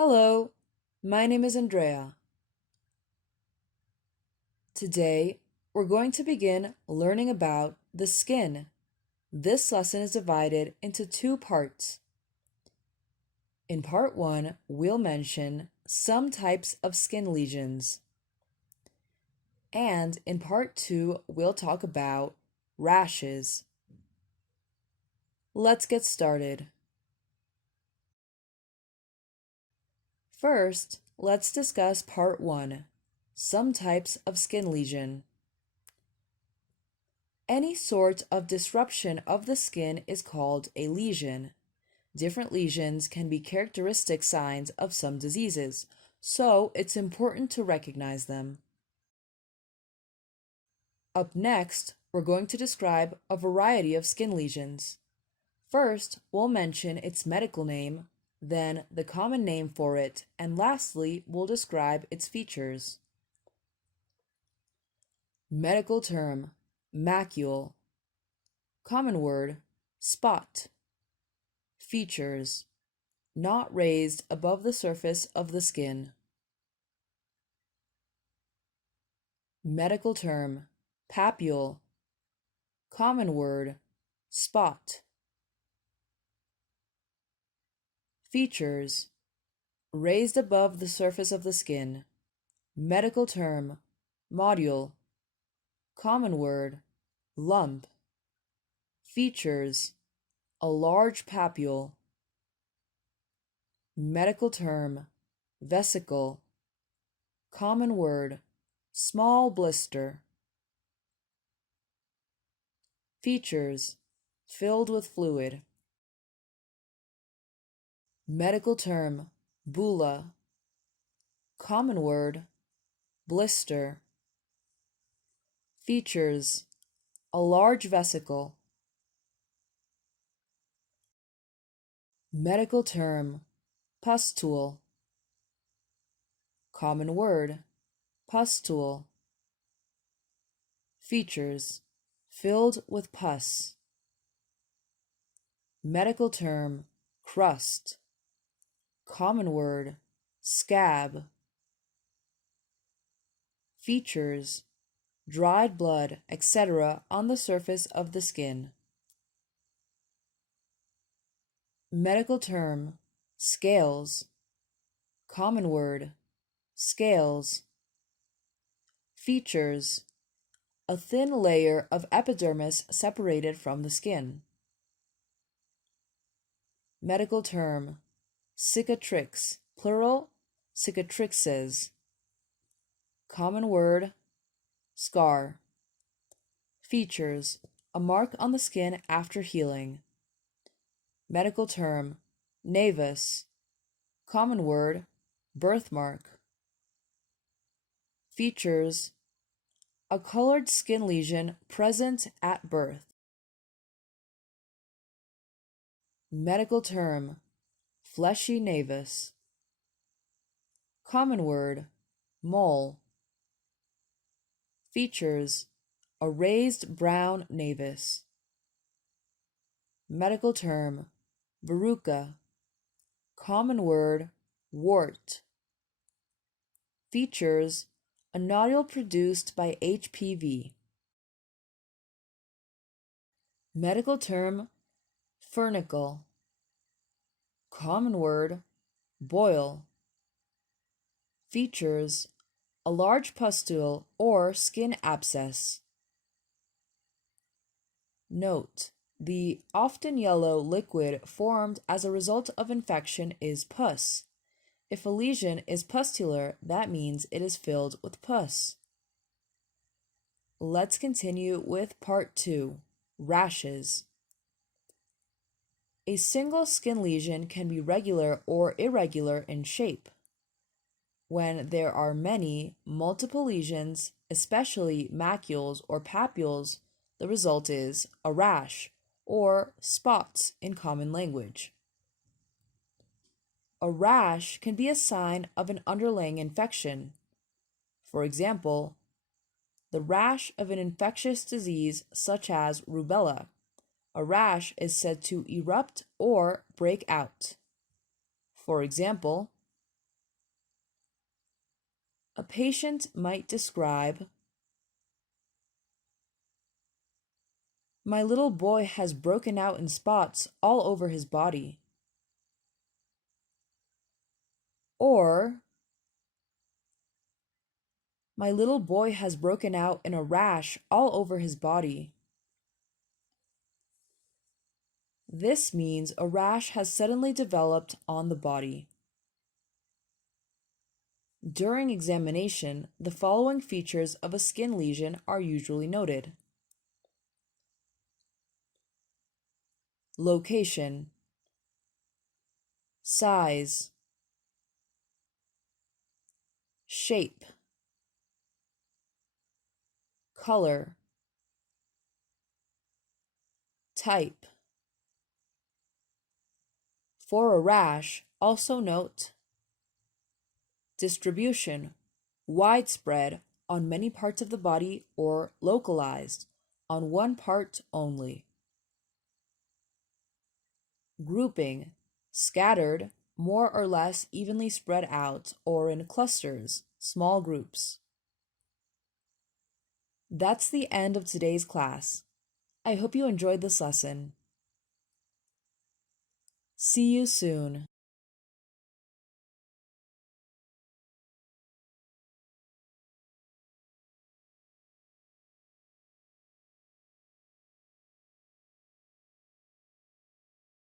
Hello, my name is Andrea. Today, we're going to begin learning about the skin. This lesson is divided into two parts. In part 1, we'll mention some types of skin lesions. And in part 2, we'll talk about rashes. Let's get started. First, let's discuss part 1, some types of skin lesion. Any sort of disruption of the skin is called a lesion. Different lesions can be characteristic signs of some diseases, so it's important to recognize them. Up next, we're going to describe a variety of skin lesions. First, we'll mention its medical name, then the common name for it, and lastly, we'll describe its features. Medical term: macule. Common word: spot. Features: not raised above the surface of the skin. Medical term: papule. Common word: spot. Features: raised above the surface of the skin. Medical term: nodule. Common word: lump. Features: a large papule. Medical term: vesicle. Common word: small blister. Features: filled with fluid. Medical term: bulla. Common word: blister. Features: a large vesicle. Medical term: pustule. Common word: pustule. Features: filled with pus. Medical term: crust. Common word: scab. Features: dried blood, etc. on the surface of the skin. Medical term: scales. Common word: scales. Features: a thin layer of epidermis separated from the skin. Medical term: cicatrix, plural: cicatrixes. Common word: scar. Features: a mark on the skin after healing. Medical term: nevus. Common word: birthmark. Features: a colored skin lesion present at birth. Medical term: fleshy nevus. Common word: mole. Features: a raised brown nevus. Medical term: verruca. Common word: wart. Features: a nodule produced by HPV. Medical term: furnicle. Common word: boil. Features: a large pustule or skin abscess. Note: the often yellow liquid formed as a result of infection is pus. If a lesion is pustular, that means it is filled with pus. Let's continue with part 2, rashes. A single skin lesion can be regular or irregular in shape. When there are many, multiple lesions, especially macules or papules, the result is a rash, or spots in common language. A rash can be a sign of an underlying infection. For example, the rash of an infectious disease such as rubella. A rash is said to erupt or break out. For example, A patient might describe, "My little boy has broken out in spots all over his body." Or, "My little boy has broken out in a rash all over his body." This means a rash has suddenly developed on the body. During examination, the following features of a skin lesion are usually noted: location, size, shape, color, type. For a rash, also note distribution, widespread on many parts of the body or localized on one part only. Grouping, scattered, more or less evenly spread out or in clusters, small groups. That's the end of today's class. I hope you enjoyed this lesson. See you soon.